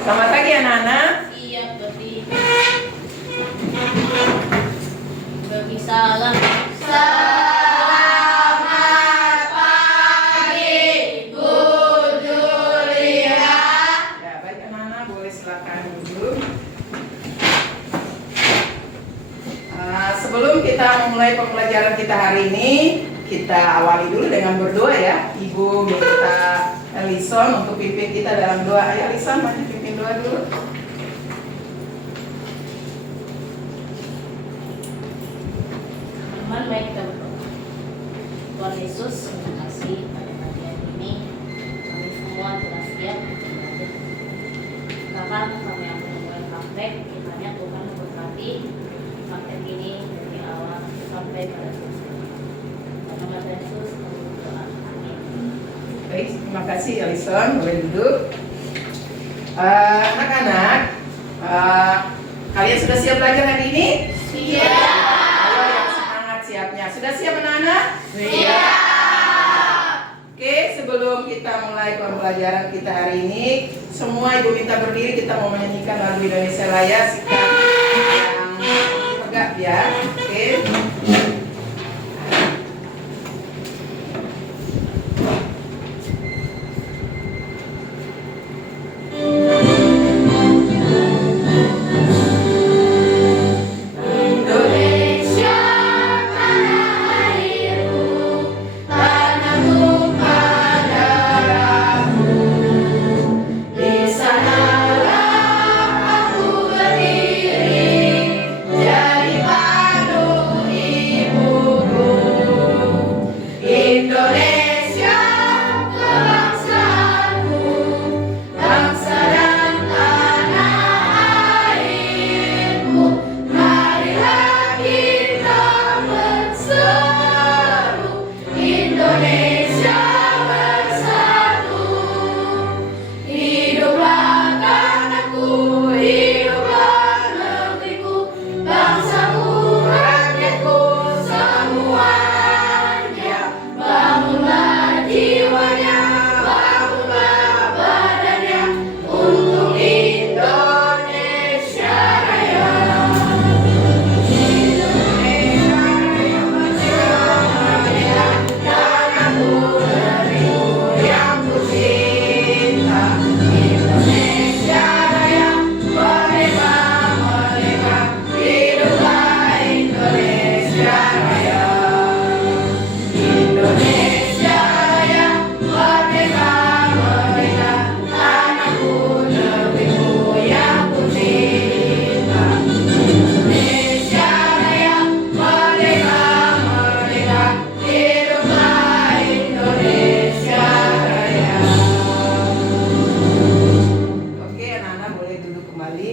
Selamat pagi anak-anak. Iya, berdiri. Bagi salam. Selamat pagi, Bu Julia. Ya, baik anak-anak, boleh silakan duduk. Sebelum kita memulai pembelajaran kita hari ini, kita awali dulu dengan berdoa ya. Ibu minta Elison untuk pimpin kita dalam doa. Ayo Elison, mari pimpin doa dulu. Teman baik kita berdoa. Tuhan Yesus, terima kasih pada pagi hari ini kami semua telah siap untuk belajar. Kapan kami akan memulai praktek, kiranya Tuhan memberkati praktek ini dari awal sampai pada selesai. Dalam nama Yesus kami berdoa. Amin. Baik, terima kasih Elison, boleh duduk. Anak-anak, kalian sudah siap belajar hari ini? Siap. Ayo yang semangat siapnya. Sudah siap anak-anak? Siap. Oke, sebelum kita mulai pembelajaran kita hari ini, semua ibu minta berdiri, kita mau menyanyikan lagu Indonesia Raya, sikap yang tegak ya. Oke. Indonesia tanah airku, tanah tumpah darahku. Di sanalah aku berdiri, jadi padu ibuku. Indonesia kebangsaanku, bangsa dan tanah airku. Marilah kita berseru, Indonesia bersatu. Hiduplah tanahku, hiduplah negeriku, bangsaku, rakyatku semuanya. Bangunlah jiwanya, bangunlah badannya untuk Indonesia Raya. Tanahku, negeriku yang kucinta. Indonesia Raya, merdeka, merdeka, hiduplah Indonesia Raya. Indonesia Raya, merdeka, merdeka, tanahku, negeriku yang kucinta. Indonesia Raya, merdeka, merdeka, hiduplah Indonesia Raya. Oke, anak-anak boleh duduk kembali.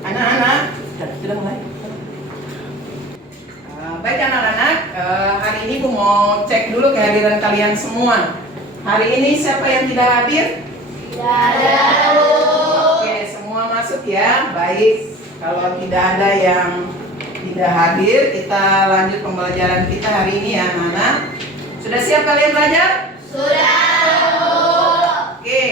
Anak-anak, sudah mulai. Baik anak-anak, hari ini aku mau cek dulu kehadiran kalian semua. Hari ini siapa yang tidak hadir? Oke, semua masuk ya. Baik, kalau tidak ada yang tidak hadir, kita lanjut pembelajaran kita hari ini ya anak-anak. Sudah siap kalian belajar? Oke,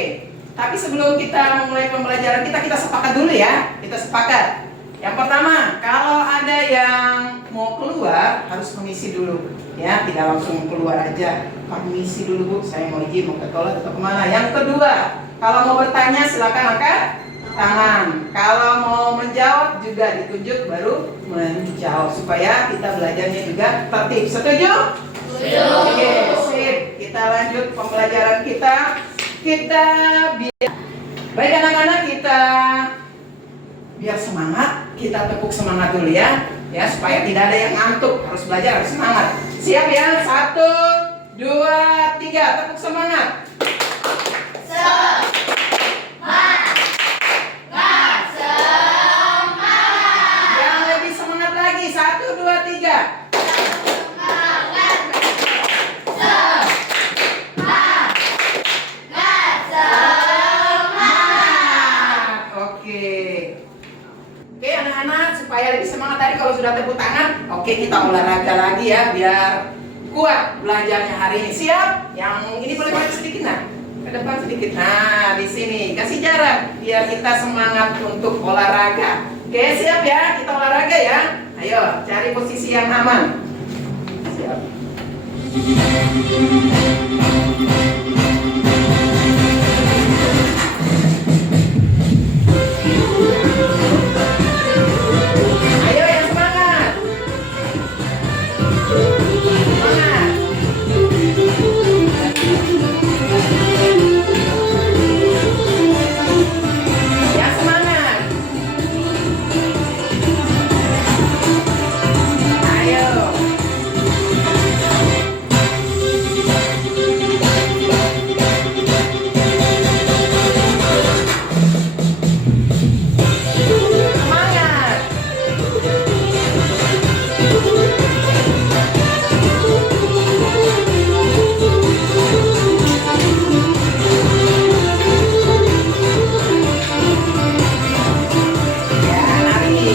tapi sebelum kita memulai pembelajaran kita sepakat dulu ya. Kita sepakat. Yang pertama, kalau ada yang mau keluar harus permisi dulu, ya, tidak langsung keluar aja. Permisi dulu Bu, saya mau izin mau ke toilet atau kemana. Yang kedua, kalau mau bertanya silakan angkat tangan. Kalau mau menjawab juga ditunjuk baru menjawab supaya kita belajarnya juga tertib. Setuju? Oke, sip. Kita lanjut pembelajaran kita. Baik anak-anak, kita biar semangat, kita tepuk semangat dulu ya. Ya, supaya tidak ada yang ngantuk, harus belajar, harus semangat. Siap ya? 1, 2, 3, tepuk semangat. Yang lebih semangat lagi, 1, 2, 3. Oke, anak-anak, supaya lebih semangat tadi kalau sudah sudah tepuk tangan, oke kita olahraga lagi ya biar kuat belajarnya hari ini. Siap? Yang ini boleh maju sedikit nah, ke depan sedikit. Nah di sini kasih jarak biar kita semangat untuk olahraga. Oke siap ya, kita olahraga ya. Ayo cari posisi yang aman. Siap. Ayo yang semangat. Semangat. Yang semangat. Ayo. Semangat. Ya, lari.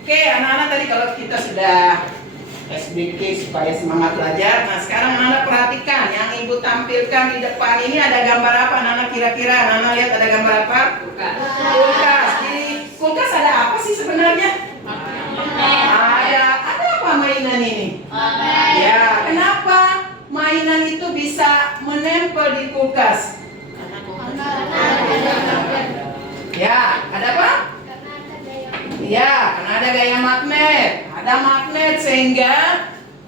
Oke, anak-anak tadi kalau kita sudah SBK supaya semangat belajar. Nah, sekarang anak-anak perhatikan yang ibu tampilkan di depan ini ada gambar apa? Anak-anak kira-kira anak-anak lihat ada gambar apa? Kulkas. Di kulkas ada apa sih sebenarnya? Ada apa mainan ini? Ya, kenapa mainan itu bisa menempel di kulkas? Ya, ada apa? Ya, karena ada gaya magnet. Ada magnet sehingga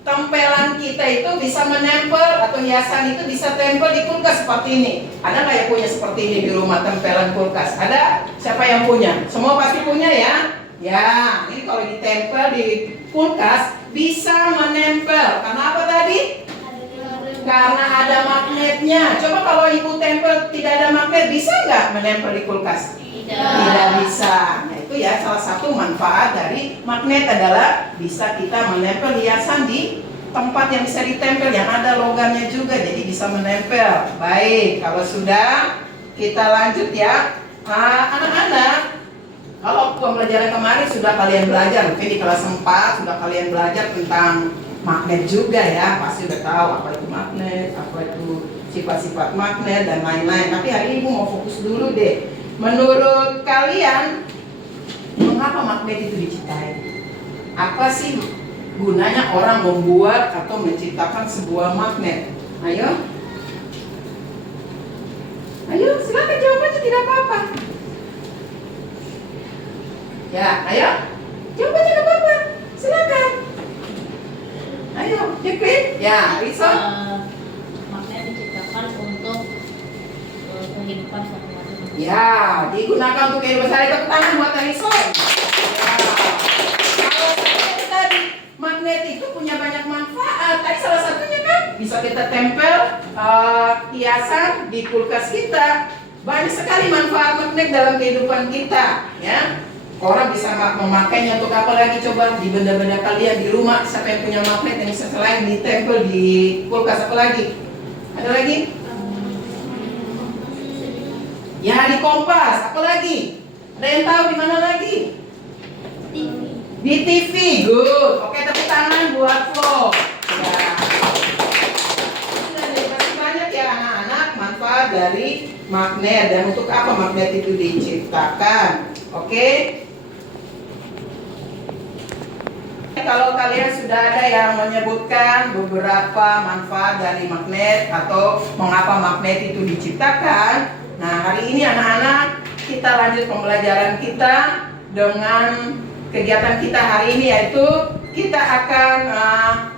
tempelan kita itu bisa menempel atau hiasan itu bisa tempel di kulkas seperti ini. Ada nggak yang punya seperti ini di rumah tempelan kulkas? Ada? Siapa yang punya? Semua pasti punya ya? Ya, ini kalau ditempel di kulkas bisa menempel. Karena apa tadi? Karena ada magnetnya. Coba kalau ibu tempel tidak ada magnet, bisa nggak menempel di kulkas? Tidak bisa. Nah itu ya salah satu manfaat dari magnet adalah bisa kita menempel hiasan di tempat yang bisa ditempel yang ada logamnya juga, jadi bisa menempel. Baik, kalau sudah kita lanjut ya. Anak-anak, kalau pembelajaran kemarin sudah kalian belajar, mungkin di kelas 4 sudah kalian belajar tentang magnet juga ya, pasti udah tahu apa itu magnet, apa itu sifat-sifat magnet dan lain-lain. Tapi hari ini mau fokus dulu deh. Menurut kalian, mengapa magnet itu diciptakan? Apa sih gunanya orang membuat atau menciptakan sebuah magnet? Ayo, silakan jawab aja, tidak apa-apa. Ya, ayo, jawab aja, tidak apa-apa. Silakan. Ayo, Jepit. Ya, Risa. Magnet diciptakan untuk kehidupan sehari-hari. Ya, digunakan untuk kehidupan sehari-hari. Tepuk tangan buat Harrison. Ya. Kalau seperti tadi, magnet itu punya banyak manfaat. Tadi salah satunya kan bisa kita tempel hiasan di kulkas kita. Banyak sekali manfaat magnet dalam kehidupan kita. Ya, orang bisa memakainya untuk apa lagi? Coba di benda-benda kalian di rumah, siapa yang punya magnet yang bisa selain ditempel di kulkas, apa lagi? Ada lagi? Ya di kompas, apa lagi? Ada yang tahu di mana lagi? Di TV, good. Oke, tepuk tangan buat Flo. Ya. Sudah dikasih banyak ya anak-anak manfaat dari magnet dan untuk apa magnet itu diciptakan. Oke? Kalau kalian sudah ada yang menyebutkan beberapa manfaat dari magnet atau mengapa magnet itu diciptakan. Nah, hari ini anak-anak kita lanjut pembelajaran kita dengan kegiatan kita hari ini, yaitu kita akan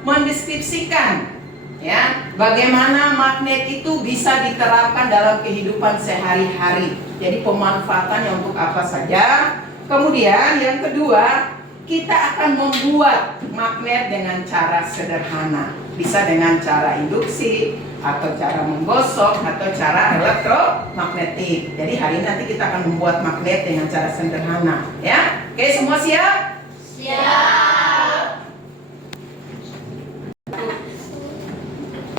mendeskripsikan ya bagaimana magnet itu bisa diterapkan dalam kehidupan sehari-hari. Jadi pemanfaatannya untuk apa saja. Kemudian yang kedua, kita akan membuat magnet dengan cara sederhana. Bisa dengan cara induksi, atau cara menggosok, atau cara elektromagnetik. Jadi hari ini nanti kita akan membuat magnet dengan cara sederhana, ya. Oke, semua siap? Siap.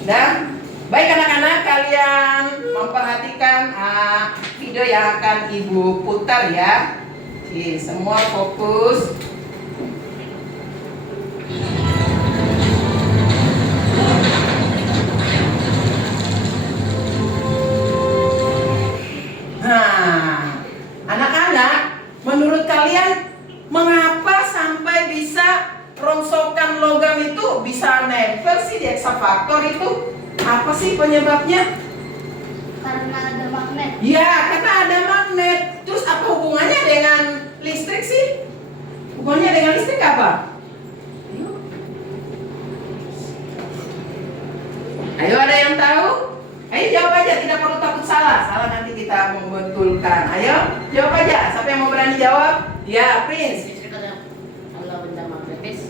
Dan baik anak-anak, kalian memperhatikan video yang akan Ibu putar ya. Oke, semua fokus. Nah, anak-anak, menurut kalian mengapa sampai bisa rongsokan logam itu bisa nempel sih di eksafaktor itu? Apa sih penyebabnya? Karena ada magnet. Ya, karena ada magnet. Terus apa hubungannya dengan listrik sih? Hubungannya dengan listrik apa? Ayo, ada yang tahu? Ayo jawab aja, tidak perlu takut salah. Salah nanti kita membetulkan. Ayo, jawab aja. Siapa yang mau berani jawab? Ya, Prince. Listrik adalah benda magnetis.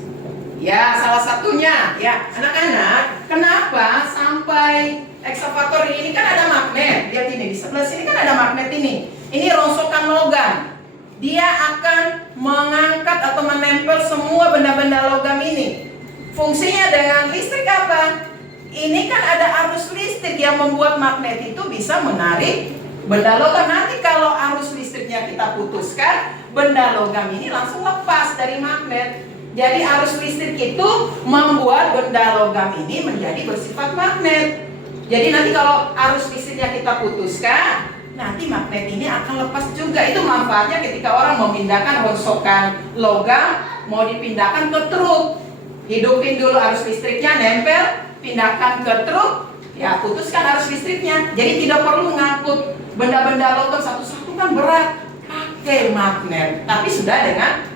Ya, salah satunya. Ya, anak-anak, kenapa sampai eksavator ini kan ada magnet? Lihat ini, di sebelah sini kan ada magnet ini. Ini rongsokan logam. Dia akan mengangkat atau menempel semua benda-benda logam ini. Fungsinya dengan listrik apa? Ini kan ada arus listrik yang membuat magnet itu bisa menarik benda logam. Nanti kalau arus listriknya kita putuskan, benda logam ini langsung lepas dari magnet. Jadi arus listrik itu membuat benda logam ini menjadi bersifat magnet. Jadi nanti kalau arus listriknya kita putuskan, nanti magnet ini akan lepas juga. Itu manfaatnya ketika orang memindahkan rongsokan logam, mau dipindahkan ke truk. Hidupin dulu arus listriknya, nempel, pindahkan ke truk, ya putuskan arus listriknya. Jadi tidak perlu ngangkut benda-benda logam satu-satu, kan berat. Pakai magnet, tapi sudah dengan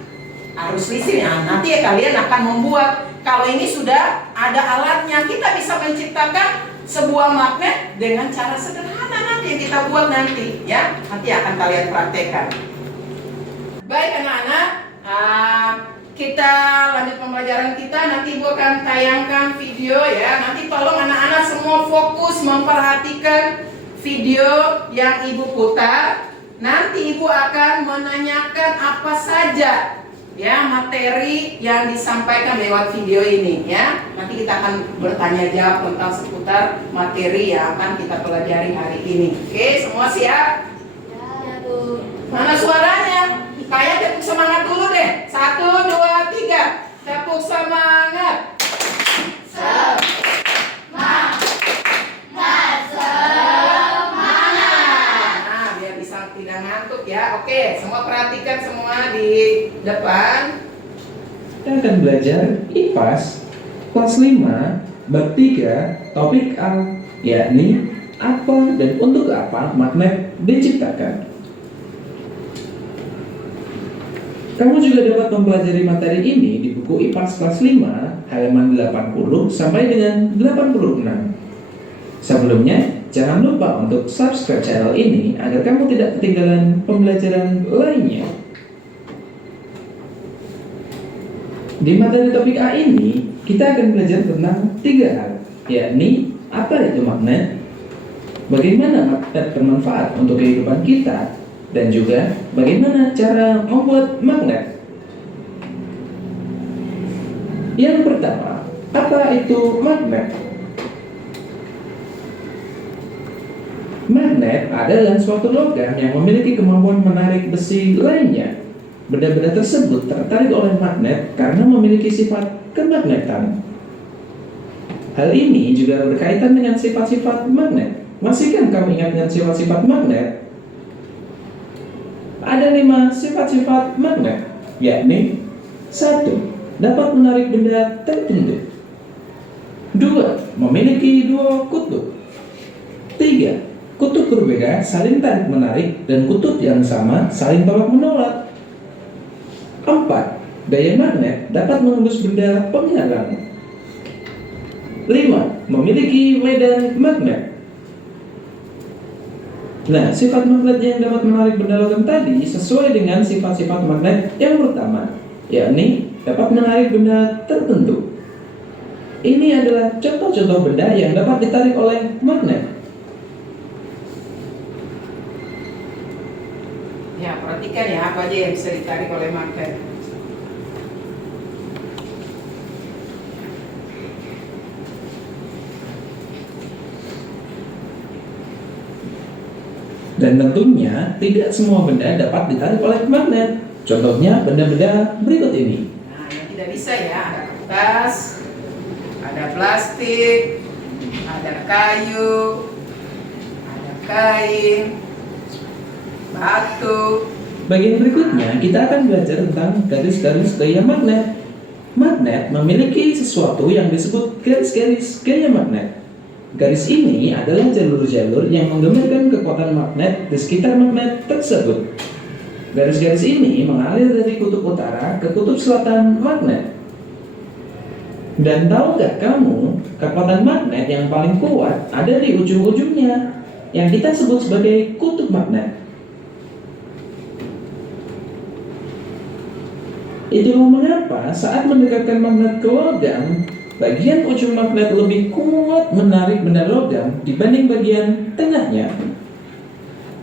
arus listrik. Nah, nanti ya kalian akan membuat. Kalau ini sudah ada alatnya, kita bisa menciptakan sebuah magnet dengan cara sederhana nanti yang kita buat nanti, ya. Nanti akan kalian praktekkan. Baik anak-anak, kita lanjut pembelajaran kita. Nanti Ibu akan tayangkan video ya. Nanti tolong anak-anak semua fokus memperhatikan video yang Ibu putar. Nanti Ibu akan menanyakan apa saja ya materi yang disampaikan lewat video ini ya. Nanti kita akan bertanya jawab tentang seputar materi yang akan kita pelajari hari ini. Oke, semua siap? Ya, Bu. Mana suaranya? Kayak tepuk semangat dulu deh. 1, 2, 3. Tepuk semangat. Nah, biar bisa tidak ngantuk ya. Oke, semua perhatikan semua di depan. Kita akan belajar IPAS kelas 5 bab 3 topik A, yakni apa dan untuk apa magnet diciptakan. Kamu juga dapat mempelajari materi ini di buku IPAS kelas 5 halaman 80 sampai dengan 86. Sebelumnya, jangan lupa untuk subscribe channel ini agar kamu tidak ketinggalan pembelajaran lainnya. Di materi topik A ini, kita akan belajar tentang 3 hal, yakni apa itu magnet, bagaimana magnet bermanfaat untuk kehidupan kita, dan juga bagaimana cara membuat magnet. Yang pertama, apa itu magnet? Magnet adalah suatu logam yang memiliki kemampuan menarik besi lainnya. Benda-benda tersebut tertarik oleh magnet karena memiliki sifat kemagnetan. Hal ini juga berkaitan dengan sifat-sifat magnet. Masih kan kamu ingat dengan sifat-sifat magnet? Ada 5 sifat-sifat magnet, yakni 1. Dapat menarik benda tertentu. 2. Memiliki 2 kutub. 3. Kutub berbeda saling tarik-menarik dan kutub yang sama saling tolak-menolak. 4. Daya magnet dapat menembus benda penghalang. 5. Memiliki medan magnet. Nah, sifat magnet yang dapat menarik benda logam tadi sesuai dengan sifat-sifat magnet yang pertama, yakni dapat menarik benda tertentu. Ini adalah contoh-contoh benda yang dapat ditarik oleh magnet. Ya, perhatikan ya apa aja yang bisa ditarik oleh magnet. Dan tentunya tidak semua benda dapat ditarik oleh magnet. Contohnya benda-benda berikut ini. Nah, yang tidak bisa ya, ada kertas, ada plastik, ada kayu, ada kain, batu. Bagian berikutnya kita akan belajar tentang garis-garis gaya magnet. Magnet memiliki sesuatu yang disebut garis-garis gaya magnet. Garis ini adalah jalur-jalur yang menggambarkan kekuatan magnet di sekitar magnet tersebut. Garis-garis ini mengalir dari kutub utara ke kutub selatan magnet. Dan tahu nggak kamu, kekuatan magnet yang paling kuat ada di ujung-ujungnya, yang kita sebut sebagai kutub magnet. Itulah mengapa saat mendekatkan magnet ke logam, bagian ujung magnet lebih kuat menarik benda logam dibanding bagian tengahnya.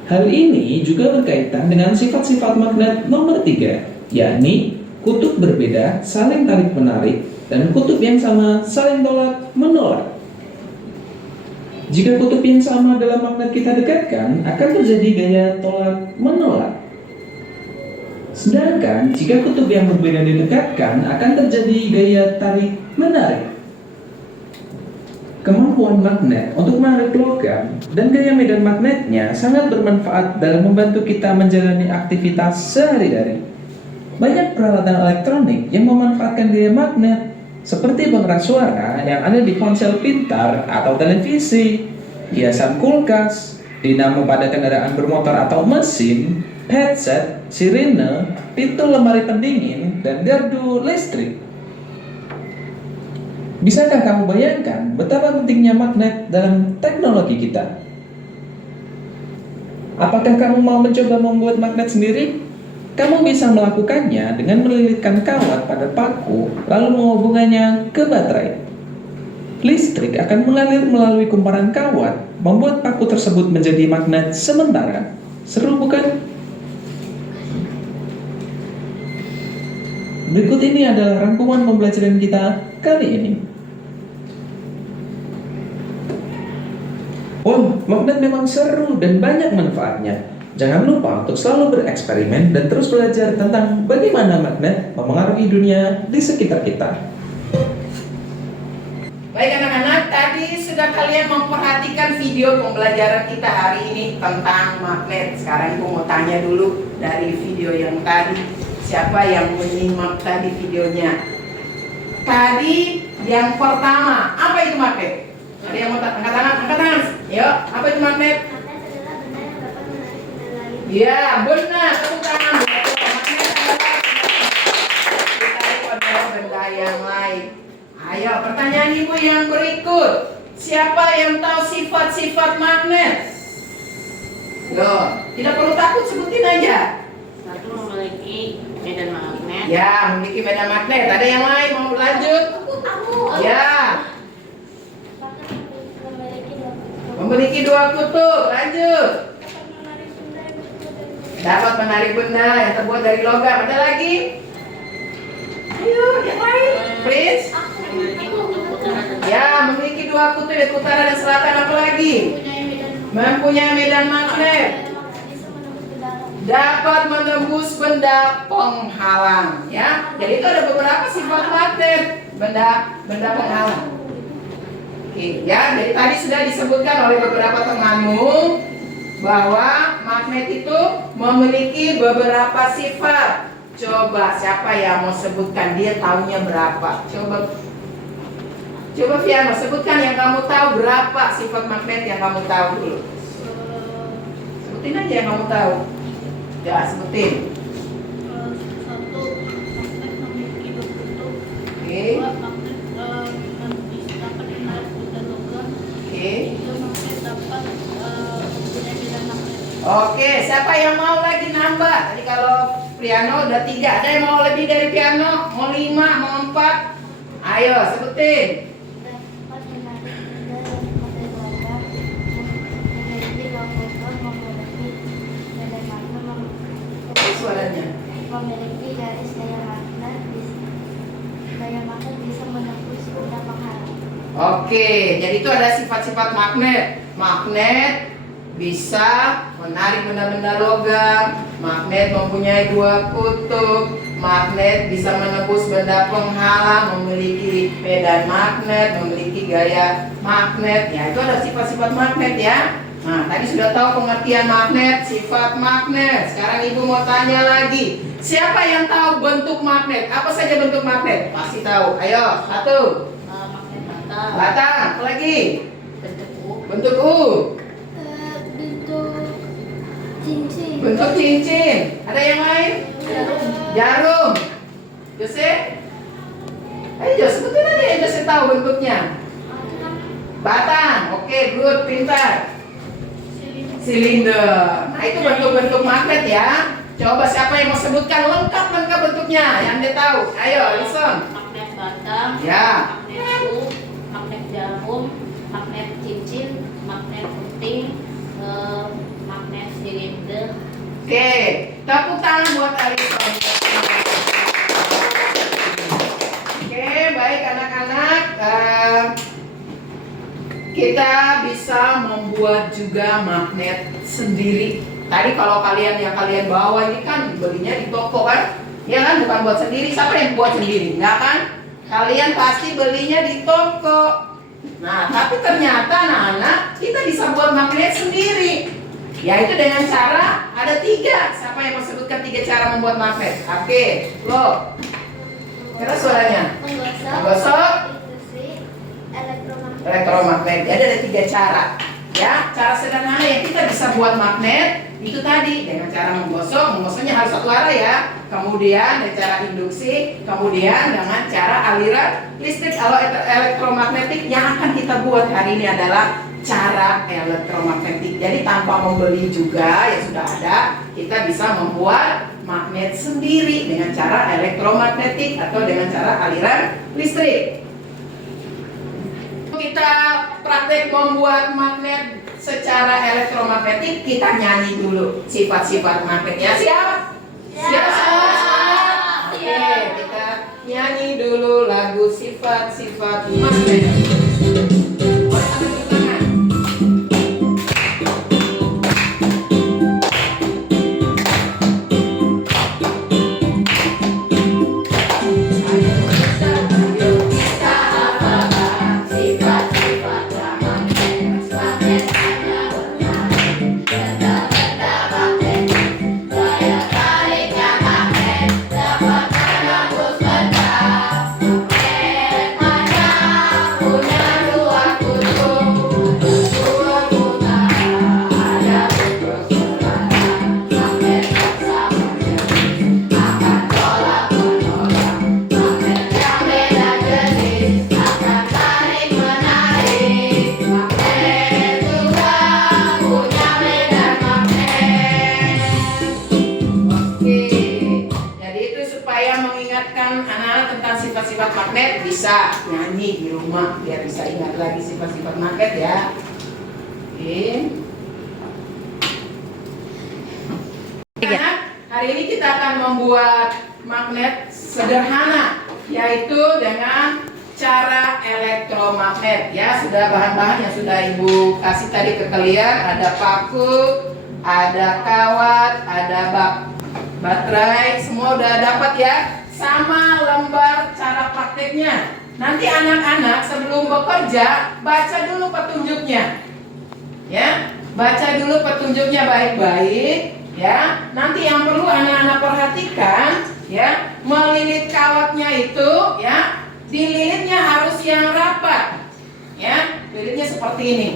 Hal ini juga berkaitan dengan sifat-sifat magnet nomor 3, yakni kutub berbeda saling tarik-menarik dan kutub yang sama saling tolak-menolak. Jika kutub yang sama dalam magnet kita dekatkan, akan terjadi gaya tolak-menolak. Sedangkan jika kutub yang berbeda didekatkan, akan terjadi gaya tarik-menarik. Kemampuan magnet untuk menarik logam dan gaya medan magnetnya sangat bermanfaat dalam membantu kita menjalani aktivitas sehari-hari. Banyak peralatan elektronik yang memanfaatkan gaya magnet, seperti pengeras suara yang ada di ponsel pintar atau televisi, hiasan kulkas, dinamo pada kendaraan bermotor atau mesin, headset, sirine, pintu lemari pendingin, dan gardu listrik. Bisakah kamu bayangkan betapa pentingnya magnet dalam teknologi kita? Apakah kamu mau mencoba membuat magnet sendiri? Kamu bisa melakukannya dengan melilitkan kawat pada paku, lalu menghubungkannya ke baterai. Listrik akan mengalir melalui kumparan kawat, membuat paku tersebut menjadi magnet sementara. Seru bukan? Berikut ini adalah rangkuman pembelajaran kita kali ini. Oh, magnet memang seru dan banyak manfaatnya. Jangan lupa untuk selalu bereksperimen dan terus belajar tentang bagaimana magnet memengaruhi dunia di sekitar kita. Baik anak-anak, tadi sudah kalian memperhatikan video pembelajaran kita hari ini tentang magnet. Sekarang Ibu mau tanya dulu dari video yang tadi. Siapa yang menyimak tadi videonya? Tadi yang pertama, apa itu magnet? Ada yang mau angkat tangan? Angkat tangan. Yuk, apa itu magnet? Magnet adalah benda yang dapat menarik benda lain. Ya, benar. Tepuk tangan. Magnet adalah benda yang lain. Ayo, pertanyaan Ibu yang berikut. Siapa yang tahu sifat-sifat magnet? Yo, tidak perlu takut, sebutin aja. Satu, memiliki medan magnet. Ya, memiliki medan magnet. Ada yang lain mau lanjut? Ya, memiliki dua kutub. Lanjut. Dapat menarik benda yang terbuat dari logam. Ada lagi? Ayo, yang lain. Please. Memiliki kutub utara dan Ya, memiliki dua kutub, yaitu utara dan selatan. Apa lagi? Mempunyai medan magnet. Dapat menembus benda penghalang, ya. Jadi itu ada beberapa sifat magnet, benda penghalang. Oke, ya. Jadi tadi sudah disebutkan oleh beberapa temanmu bahwa magnet itu memiliki beberapa sifat. Coba siapa yang mau sebutkan, dia tahunya berapa? Coba Fiano, sebutkan yang kamu tahu, berapa sifat magnet yang kamu tahu dulu. Sebutin aja yang kamu tahu. Ya, sebutin. Satu, magnet memiliki dua kutub. Oke. Dua, magnet dapat menarik benda logam. Oke. Tiga, magnet dapat mempunyai medan magnet. Oke, siapa yang mau lagi nambah? Tadi kalau piano udah 3, ada yang mau lebih dari piano? Mau 5, mau 4? Ayo, sebutin. Dapat menarik benda yang model logam. Memiliki dua kutub, memiliki medan magnet, Suaranya. memiliki garis gaya magnet. Gaya magnet bisa menembus benda penghalang. Oke, jadi itu ada sifat-sifat magnet. Magnet bisa menarik benda-benda logam, magnet mempunyai dua kutub, magnet bisa menembus benda penghalang, memiliki medan magnet, memiliki gaya magnet. Ya, itu ada sifat-sifat magnet ya. Nah, tadi sudah tahu pengertian magnet, sifat magnet. Sekarang ibu mau tanya lagi. Siapa yang tahu bentuk magnet? Apa saja bentuk magnet? Pasti tahu. Ayo, satu. Magnet batang. Batang, apa lagi? Bentuk U. Bentuk U. Bentuk cincin. Bentuk cincin. Ada yang lain? Jarum. Jose? Ayo Jose, betul ada yang Jose tahu bentuknya? Batang. Oke, good, pintar. Silinder. Nah, itu bentuk-bentuk magnet ya. Coba siapa yang mau sebutkan lengkap bentuknya yang dia tahu? Ayo, listen. Magnet batang. Ya. Magnet U. Magnet jarum. Magnet cincin. Magnet puting. Magnet silinder. Oke, tepuk tangan buat Alison. Oke, baik anak-anak. Kita bisa membuat juga magnet sendiri. Tadi kalau kalian yang kalian bawa ini kan belinya di toko kan? Ya kan, bukan buat sendiri. Siapa yang buat sendiri? Enggak kan? Kalian pasti belinya di toko. Nah, tapi ternyata anak-anak kita bisa buat magnet sendiri. Yaitu dengan cara ada 3. Siapa yang mau sebutkan 3 cara membuat magnet? Oke, lo. Kira suaranya? Menggosok. Elektromagnet. Jadi ada 3 cara. Ya, cara sederhana yang kita bisa buat magnet itu tadi dengan cara menggosok. Menggosoknya harus satu arah ya. Kemudian dengan cara induksi, kemudian dengan cara aliran listrik. Kalau elektromagnetik yang akan kita buat hari ini adalah cara elektromagnetik. Jadi tanpa membeli juga yang sudah ada, kita bisa membuat magnet sendiri dengan cara elektromagnetik atau dengan cara aliran listrik. Kita praktek membuat magnet secara elektromagnetik, kita nyanyi dulu sifat-sifat magnetnya. Siap? Siap semua? Oke, kita nyanyi dulu lagu sifat-sifat magnet. Sifat-sifat magnet bisa nyanyi di rumah biar bisa ingat lagi sifat-sifat magnet ya. Oke. Anak, hari ini kita akan membuat magnet sederhana yaitu dengan cara elektromagnet ya. Sudah bahan-bahan yang sudah Ibu kasih tadi ke kalian, ada paku, ada kawat, ada baterai, semua udah dapat ya. Sama lembar cara prakteknya. Nanti anak-anak sebelum bekerja baca dulu petunjuknya. Ya, baca dulu petunjuknya baik-baik ya. Nanti yang perlu anak-anak perhatikan ya, melilit kawatnya itu ya, dililitnya harus yang rapat. Ya, lilitnya seperti ini.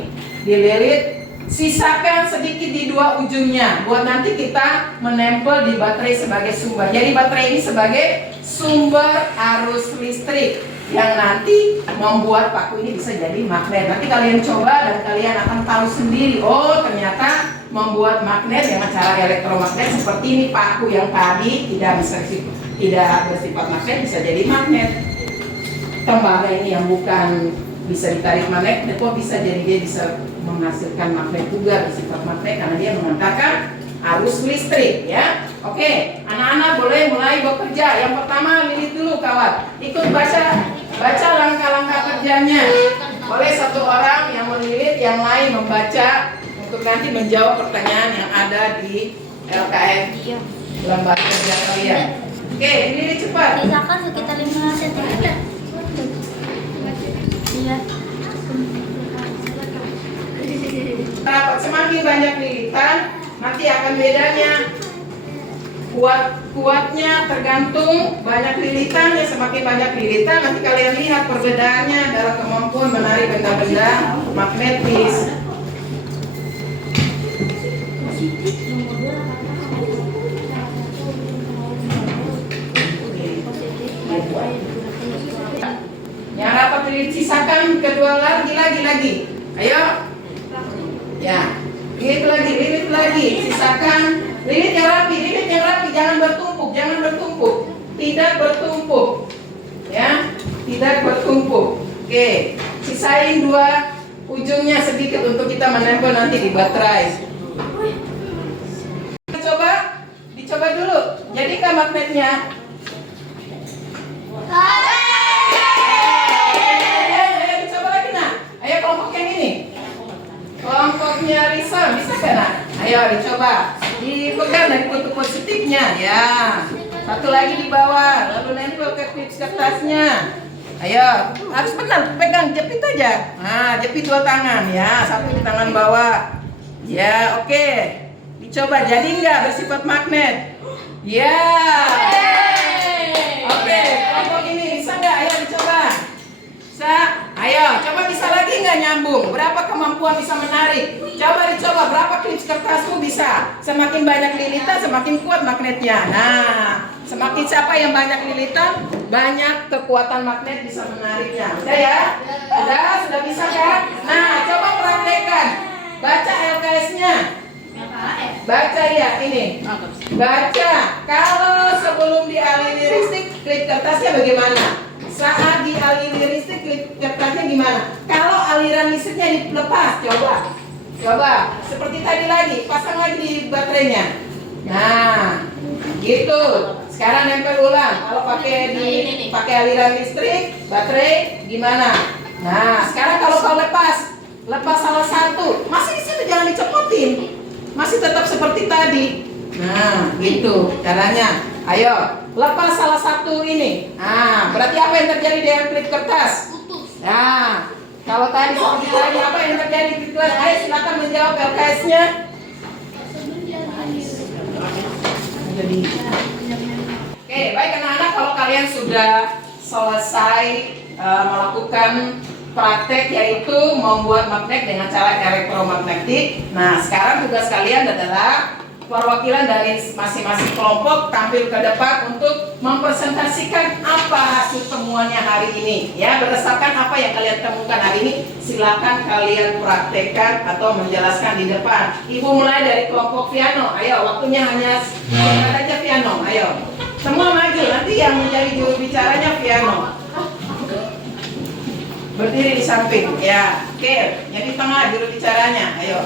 Dililit, sisakan sedikit di 2 ujungnya buat nanti kita menempel di baterai sebagai sumber. Jadi baterai ini sebagai sumber arus listrik yang nanti membuat paku ini bisa jadi magnet. Nanti kalian coba dan kalian akan tahu sendiri. Oh, ternyata membuat magnet dengan cara elektromagnet seperti ini. Paku yang tadi tidak bersifat magnet bisa jadi magnet. Tembaga ini yang bukan bisa ditarik magnet, kok bisa jadi dia bisa menghasilkan magnet juga bersifat magnet karena dia mengantarkan arus listrik ya. Oke, anak-anak boleh mulai bekerja. Yang pertama lilit dulu kawat. Ikut baca langkah-langkah kerjanya. Boleh satu orang yang melilit, yang lain membaca untuk nanti menjawab pertanyaan yang ada di LKM Iya. lembar kerja kalian. Oke, ini cepat. Sisakan sekitar 5 cm. Iya. Semakin banyak lilitan, nanti akan bedanya. Kuatnya tergantung banyak lilitannya. Semakin banyak lilitan, nanti kalian lihat perbedaannya dalam kemampuan menarik benda-benda magnetis. Yang rapat sisakan kedua lagi. Ayo. Ya. Lilit lagi. Sisakan. Lilit yang rapi. Jangan bertumpuk. Tidak bertumpuk. Ya. Tidak bertumpuk. Oke. Sisain dua ujungnya sedikit untuk kita menempel nanti di baterai. Dicoba dulu. Jadi kan magnetnya? Coba lagi nak. Ayo kelompok yang ini. Kelompoknya Risa bisa kan nak? Ayo dicoba. Dipegang dari kutub positifnya ya. Satu lagi di bawah. Lalu nempel ke tips kertasnya. Ayo, harus benar pegang, jepit aja. Nah, jepit dua tangan ya. Satu di tangan bawah. Ya, oke. Dicoba jadi nggak bersifat magnet? Ya. Oke, kelompok ini bisa nggak? Ayo dicoba. Bisa? Ayo, coba bisa lagi nggak nyambung? Berapa kemampuan bisa menarik? Dicoba berapa klips kertasmu bisa? Semakin banyak lilitan, semakin kuat magnetnya. Nah, semakin siapa yang banyak lilitan, banyak kekuatan magnet bisa menariknya. Udah ya? Sudah bisa kan? Nah, coba praktekkan. Baca LKS-nya. Baca ya, ini. Baca. Kalau sebelum dialiri listrik, klip kertasnya bagaimana? Saat dialiri listrik, klip kertasnya gimana? Kalau aliran listriknya dilepas, coba. Seperti tadi lagi, pasang lagi di baterainya. Nah, gitu. Sekarang nempel ulang. Kalau pakai aliran listrik, baterai gimana? Nah, sekarang kalau kau lepas salah satu, masih di situ jangan dicopotin. Masih tetap seperti tadi. Nah, gitu caranya. Ayo, lepas salah satu ini. Nah, berarti apa yang terjadi dengan klip kertas? Putus. Nah, kalau tadi seperti tadi apa yang terjadi di klip kertas? Ayo silakan menjawab LKS-nya. Oke, baik anak-anak, kalau kalian sudah selesai melakukan praktek yaitu membuat magnet dengan cara elektromagnetik. Nah, sekarang tugas kalian adalah perwakilan dari masing-masing kelompok tampil ke depan untuk mempresentasikan apa hasil temuannya hari ini. Ya, berdasarkan apa yang kalian temukan hari ini, silakan kalian praktekkan atau menjelaskan di depan. Ibu mulai dari kelompok piano. Ayo, waktunya hanya sebentar aja piano. Ayo, semua maju. Nanti yang menjadi juru bicaranya piano. Berdiri di samping, ya. Oke, yang di tengah juru bicaranya. Ayo.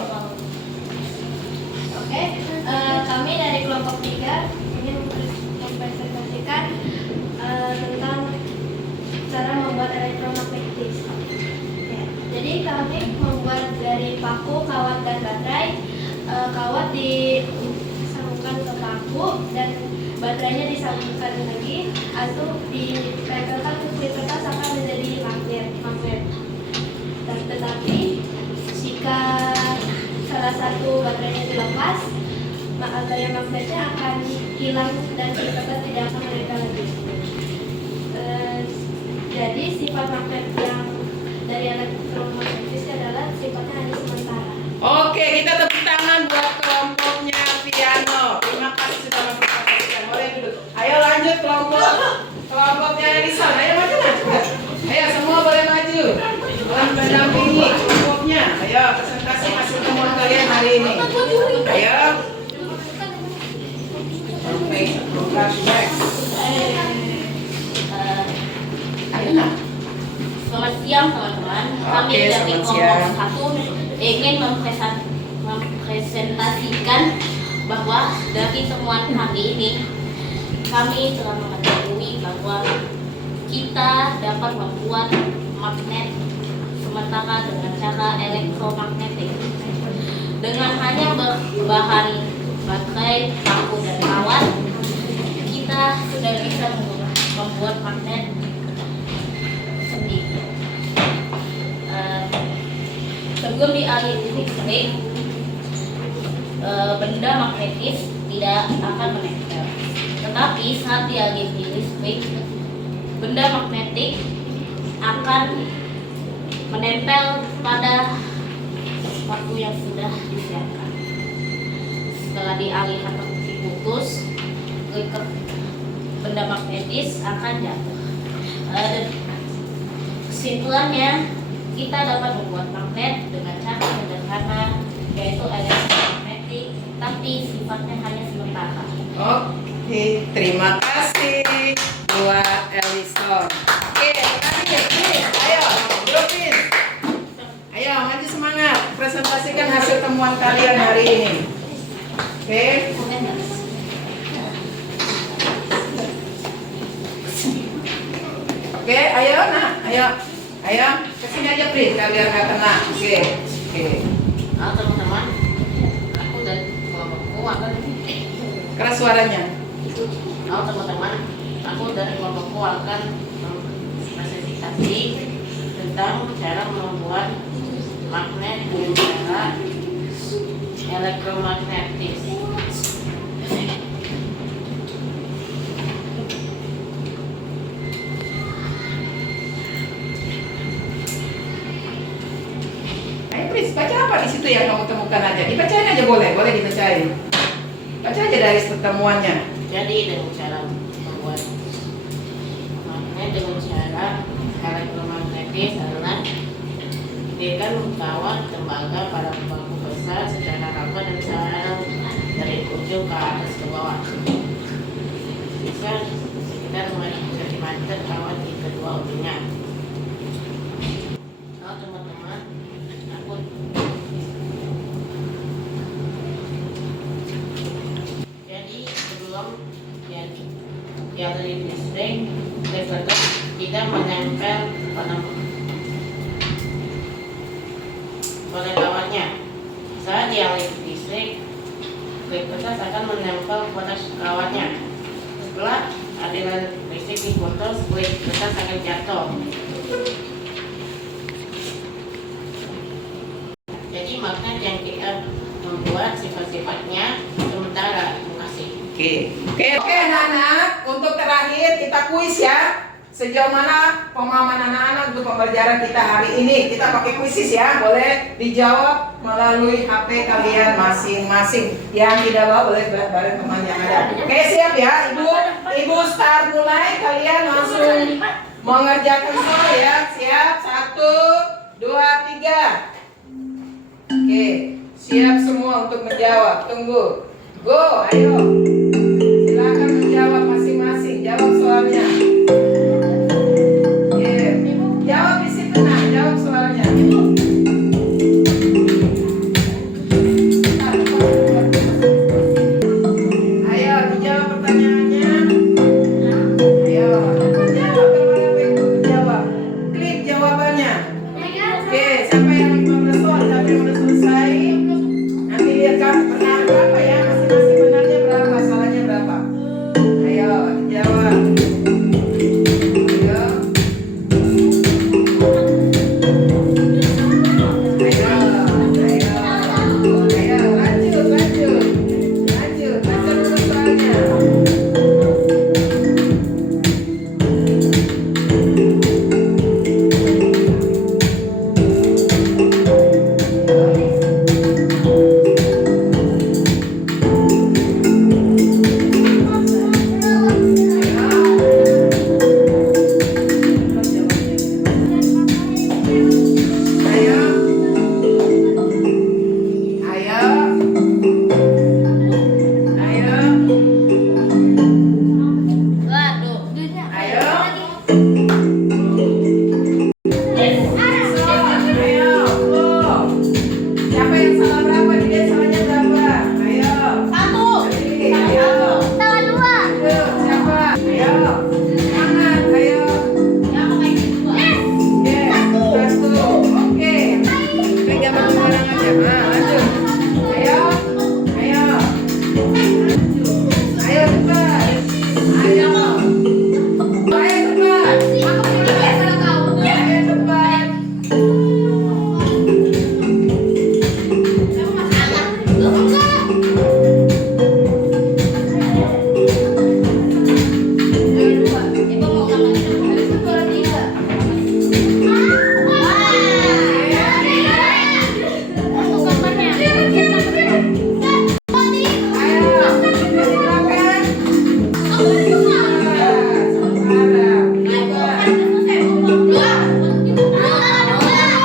Oke, kami dari kelompok 3 ingin mempresentasikan tentang cara membuat elektromagnetis. Ya, jadi kami membuat dari paku, kawat, dan baterai. Kawat disambungkan ke paku dan baterainya disambungkan lagi, atau ditempelkan ke klip kertas akan menjadi magnet. Dan tetapi jika salah satu baterainya dilepas, gaya magnetnya akan hilang dan klip kertas tidak akan menempel lagi. Jadi sifat magnet yang dari elektromagnetis adalah sifatnya hanya sementara. Oke, kita tepuk tangan buat kelompoknya piano. Terima kasih sudah mempresentasikan. Boleh duduk. Ayo lanjut kelompoknya Elisa. Ayo maju cepat. Ayo semua boleh maju. Mendampingi kelompoknya. Ayo presentasi hasil temuan kalian hari ini. Ayo. Oke, flashback. Ayo nak. Selamat siang teman-teman. Kami Oke, dari selamat kelompok siang. 1 ingin mempresentasikan bahwa dari temuan hari ini kami telah mengetahui bahwa kita dapat membuat magnet sementara dengan cara elektromagnetik. Dengan hanya berbahan baterai, paku, dan kawat, kita sudah bisa membuat magnet sendiri. Sebelum dialiri listrik, benda magnetis tidak akan menempel. Tetapi saat dialiri listrik, benda magnetik akan menempel pada sesuatu yang sudah disiapkan. Setelah dialihkan ke putus, benda magnetis akan jatuh. Kesimpulannya, kita dapat membuat magnet dengan cara sederhana, yaitu elektromagnetik, tapi sifatnya hanya sementara. Oke, terima kasih buat Ellison. Oke, ayo, grupin. Ayo, maju semangat. Presentasikan hasil temuan kalian hari ini. Oke. Oke, ayo, nah, ayo, kesini aja, Pri, biar nggak kena. Oke. Halo teman-teman, aku dan kelompokku akan Keras suaranya. Halo teman-teman, aku dan kelompokku akan mempresentasi tentang cara membuat magnet dengan cara elektromagnetis. Ayo, Pris, baca apa di situ yang kamu temukan aja? Dibacain aja boleh dibacain. Baca aja dari temuannya. Jadi dengan cara membuat magnet dengan cara elektromagnetis adalah mendirikan kawat tembaga pada bangku besar secara raba dan sarang dari ujung ke atas ke bawah. Bisa sekitar 5 cm kawat di kedua ujungnya. Halo teman-teman, aku sebelum dialiri listrik, reflektor tidak menempel pada kawatnya. Saat dialiri listrik, reflektor akan menempel pada kawatnya. Setelah aliran listrik diputus, reflektor akan jatuh. Jadi magnet yang kita membuat sifat-sifatnya sementara. Oke, anak-anak. Untuk terakhir kita kuis ya. Sejauh mana pemahaman anak-anak untuk pembelajaran kita hari ini? Kita pakai kuisis ya. Boleh dijawab melalui HP kalian masing-masing. Yang tidak bawa boleh bareng teman yang ada. Oke, siap ya, Ibu start mulai. Kalian langsung mengerjakan semua ya. Siap, 1, 2, 3. Oke, siap semua untuk menjawab. Tunggu. Go, ayo. Silakan menjawab masing-masing. Jawab soalnya. Jawab di situ, nah. Jawab soalnya. Ayo, dijawab pertanyaannya. Ayo, jawab. Kalau ada yang belum jawab, klik jawabannya. Oke, sampai yang 15 soal, sampai yang udah selesai. Nanti lihat kan benar berapa ya, masing-masing benarnya berapa, salah Ayo cepat. Ayo. Ayo cepat. Aku punya salah kau. Ayo cepat. Kamu masalah. Lu enggak. Dua. Ibu mau kamu habis itu dua tiga. Ayo. Silakan.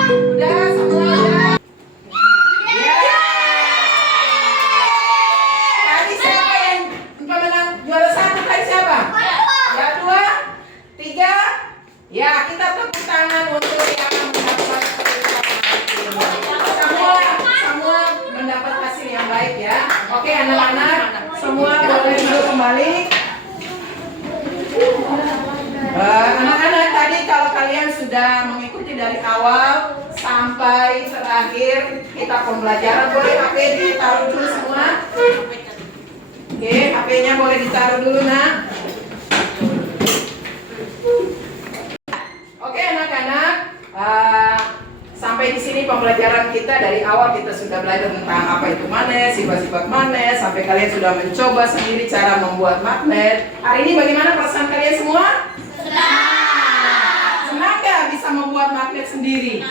Udah semua udah. Ya. Tadi siapa yang pemenang juara satu tadi siapa? Ya 2, 3. Ya kita tepuk tangan untuk yang mendapat semua mendapat hasil yang baik ya. Oke anak-anak semua boleh duduk kembali. Anak-anak tadi kalau kalian sudah mengikuti dari awal sampai terakhir kita pembelajaran, boleh HP ditaruh dulu semua. Oke, HP-nya boleh ditaruh dulu nak. Oke anak-anak, sampai di sini pembelajaran kita. Dari awal kita sudah belajar tentang apa itu magnet, sifat-sifat magnet, sampai kalian sudah mencoba sendiri cara membuat magnet. Hari ini bagaimana perasaan kalian semua? Senang gak bisa membuat magnet sendiri?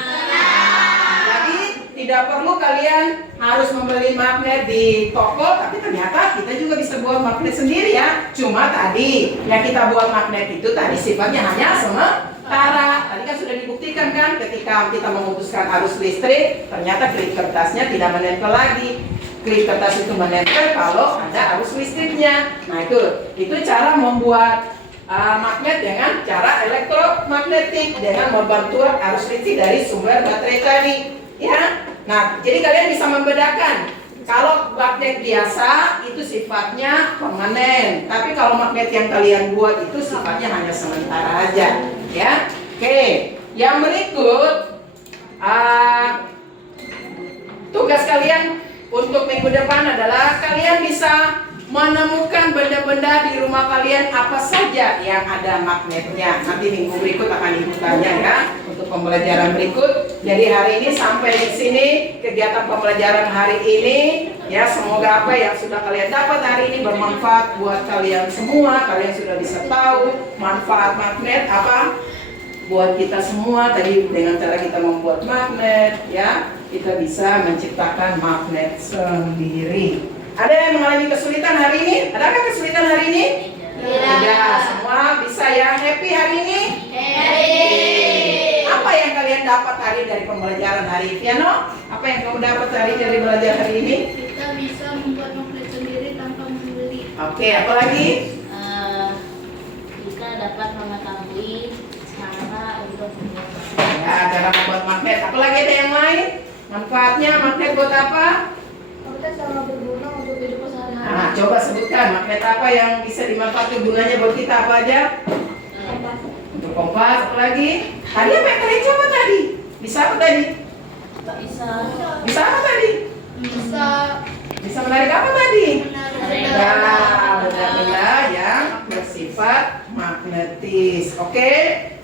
Jadi tidak perlu kalian harus membeli magnet di toko, tapi ternyata kita juga bisa buat magnet sendiri ya. Cuma tadi yang kita buat magnet itu tadi sifatnya hanya sementara. Tadi kan sudah dibuktikan kan ketika kita memutuskan arus listrik, ternyata klip kertasnya tidak menempel lagi. Klip kertas itu menempel kalau ada arus listriknya. Nah itu cara membuat magnet dengan cara elektromagnetik dengan membantu arus listrik dari sumber baterai tadi ya. Nah jadi kalian bisa membedakan kalau magnet biasa itu sifatnya permanen, tapi kalau magnet yang kalian buat itu sifatnya hanya sementara aja ya. Oke, yang berikut tugas kalian untuk minggu depan adalah kalian bisa menemukan benda-benda di rumah kalian apa saja yang ada magnetnya. Nanti minggu berikut akan dibukannya ya untuk pembelajaran berikut. Jadi hari ini sampai di sini kegiatan pembelajaran hari ini ya. Semoga apa yang sudah kalian dapat hari ini bermanfaat buat kalian semua. Kalian sudah bisa tahu manfaat magnet apa buat kita semua. Tadi dengan cara kita membuat magnet ya, kita bisa menciptakan magnet sendiri. Ada yang mengalami kesulitan hari ini? Adakah kesulitan hari ini? Tidak. Semua bisa ya. Happy hari ini? Happy. Apa yang kalian dapat hari dari pembelajaran hari ini? Piano? Apa yang kamu dapat hari dari belajar hari ini? Kita bisa membuat magnet sendiri tanpa membeli. Oke, apa lagi? Kita dapat mengetahui cara untuk membuat Ya, cara membuat magnet. Apalagi ada yang lain? Manfaatnya magnet buat apa? Magnet sangat berguna untuk hidup sehari-hari. Nah, coba sebutkan magnet apa yang bisa dimanfaatkan, gunanya buat kita apa aja? Untuk kompas, apa lagi? Tadi apa yang kalian coba tadi? Bisa apa tadi? bisa Bisa apa tadi? Bisa Bisa menarik apa tadi? menarik Ya, benda-benda yang bersifat magnetis. Oke,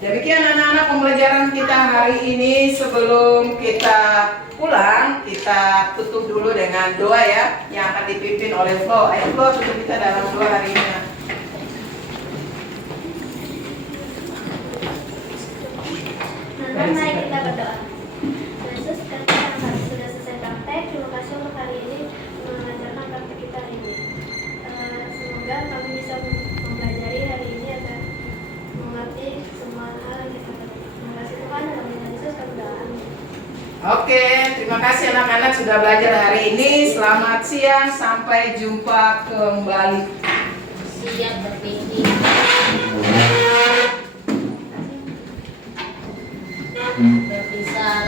demikian anak-anak pembelajaran kita hari ini. Sebelum kita pulang, kita tutup dulu dengan doa ya, yang akan dipimpin oleh Flo. Ayo Flo, tutup kita dalam doa hari ini. Mari kita berdoa. Yesus, karena sudah selesai praktek, terima kasih untuk hari ini mengajarkan praktek kita hari ini. Semoga kami bisa mempelajari hari ini agar mengerti semua hal yang kita pelajari. Terima kasih Tuhan, dalam nama Yesus kami berdoa. Amin. Oke, terima kasih anak-anak sudah belajar hari ini. Selamat siang, sampai jumpa kembali. siap berpikir. Berpisah